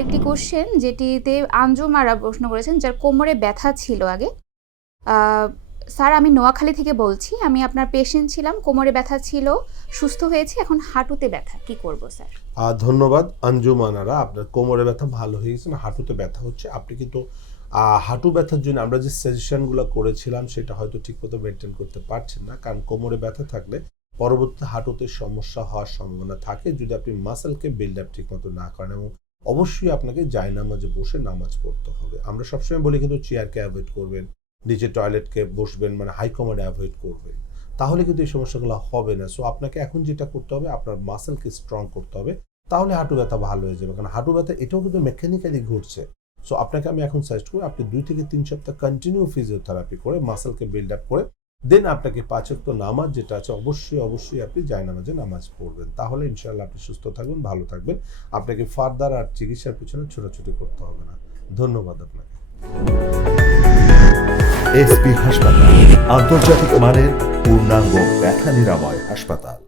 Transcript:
আরেকটি কোশ্চেন যেটিতে আঞ্জুম আরা প্রশ্ন করেছেন, যার কোমরে ব্যথা ছিল আগে। স্যার, আমি নোয়াখালী থেকে বলছি। আমি আপনার পেশেন্ট ছিলাম, কোমরে ব্যথা ছিল, সুস্থ হয়েছে, এখন হাঁটুতে ব্যথা, কি করব স্যার? ধন্যবাদ আঞ্জুমানারা, আপনার কোমরে ব্যথা ভালো হয়ে গেছে না, হাঁটুতে ব্যথা হচ্ছে। আপনি কিন্তু হাঁটু ব্যথার জন্য আমরা যে সাজেশনগুলো করেছিলাম সেটা হয়তো ঠিকমতো মেনটেন করতে পারছেন না, কারণ কোমরে ব্যথা থাকলে পরবর্তী হাঁটুতে সমস্যা হওয়ার সম্ভাবনা থাকে যদি আপনি মাসেলকে বিল্ড আপ ঠিকমতো না করেন। এবং অবশ্যই আপনাকে জায়নামাজে বসে নামাজ পড়তে হবে। আমরা সবসময় বলি কিন্তু চেয়ারকে অ্যাভয়েড করবেন, নিচে টয়লেটকে বসবেন, মানে হাই কমান্ড অ্যাভয়েড করবেন, তাহলে কিন্তু এই সমস্যাগুলো হবে না। সো আপনাকে এখন যেটা করতে হবে, আপনার মাসেলকে স্ট্রং করতে হবে, তাহলে হাঁটু ব্যথা ভালো হয়ে যাবে। কারণ হাঁটু ব্যথা এটাও কিন্তু মেকানিক্যালি ঘটছে। সো আপনাকে আমি এখন সাজেস্ট করি আপনি 2 থেকে 3 সপ্তাহ কন্টিনিউ ফিজিওথেরাপি করে মাসেলকে বিল্ড আপ করে দেন আপনাকে 5 ওয়াক্ত নামাজ যেটা আছে অবশ্যই আপনি জায়নামাজে নামাজ পড়বেন। তাহলে ইনশাআল্লাহ আপনি সুস্থ থাকবেন, ভালো থাকবেন। আপনাকে ফার্দার আর চিকিৎসার পিছনে ছোটাছুটি করতে হবে না। ধন্যবাদ আপনাকে। এসপি হাসপাতাল, আন্তর্জাতিক মানের পূর্ণাঙ্গ ব্যথা নিরাময় হাসপাতাল।